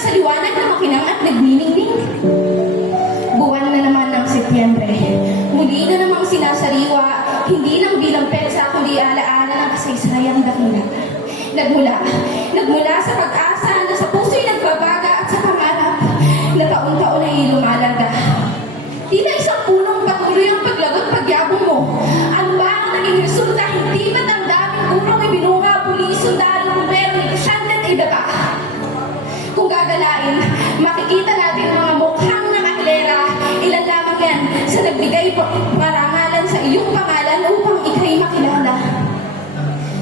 sa liwanag na makinang at nagniningning. Buwan na naman ng Setyembre. Muli na namang sinasariwa, hindi lang bilang pensa, kundi alaala ng kasaysayang dakila. Nagmula sa pag-asa na sa puso'y nagbabaga at sa pangarap na taon-taon ay lumalaga. Tila isang punong patuloy ang paglagot pagyabong mo. Ano ba ang naging resulta? Hindi ba't ang daming burong ibinunga, pulis, sundalo, bumbero, negosyante at iba pa? Kung gagalain, makikita natin mga mukhang nakahilera. Ilan lamang yan sa nagbigay parangalan sa iyong pangalan upang ikay makilala.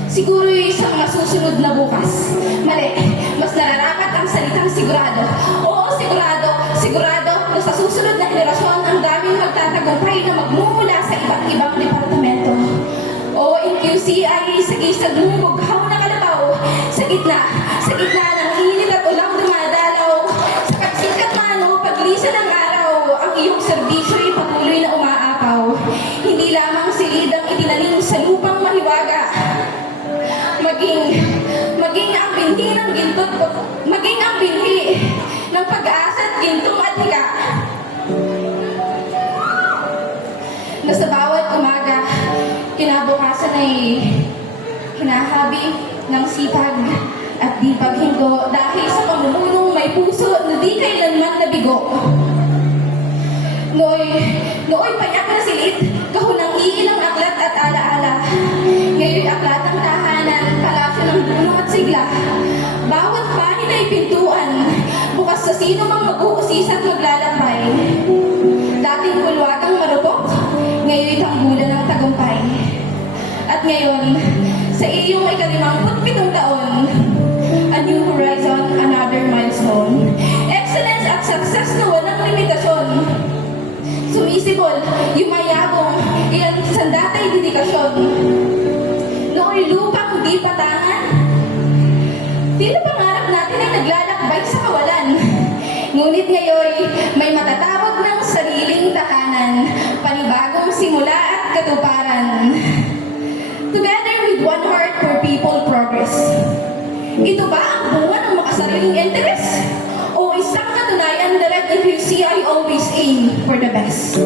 Siguro sa mga susunod na bukas. Mali, mas nararapat ang salitang sigurado. Oo, sigurado na sa susunod na henerasyon ang daming magtatagumpay na magmumula sa iba't ibang departamento. Oo, NQC ay sagisag lumughaw na kalabaw sa gitna ng init at ulang dumadalaw. Sa pagsikat mano, paglisa ng araw, ang iyong serbisyo ay patuloy na umaapaw. Hindi lamang silid ang itinanim sa lupang mahiwaga, maging ang binhi ng gintot, maging ang binhi ng pag-asa at gintong at higa. Na sa bawat umaga, kinabukasan ay hinahabi ng sipag at di paghinto dahil sa pamumulong may puso na di kailanman nabigo. Nooy payak na silid, kahunang iilang aklat at alaala. Ngayon aklat ng tahanan, palasyo ng puno at sigla. Bawat panin ay pintuan, bukas sa sino mang mag-uusis at maglalakbay. Dating bulwagang marupok, ngayon tanggulan ng tagumpay. At ngayon, sa iyong ika-57 taon, a new horizon, another milestone. Excellence at success na walang limitasyon. Sumisibol, yumayabong, ilang sandatay dedikasyon. Nooy lupang di patangan. Tila pangarap natin ay naglalakbay sa kawalan. Ngunit ngayon, may matatawag ng sariling tahanan, panibagong simula at katuparan. Together with one heart for people progress. Ito ba ang bunga ng makasariling interes? O isang katunayan that if you see, I always aim for the best?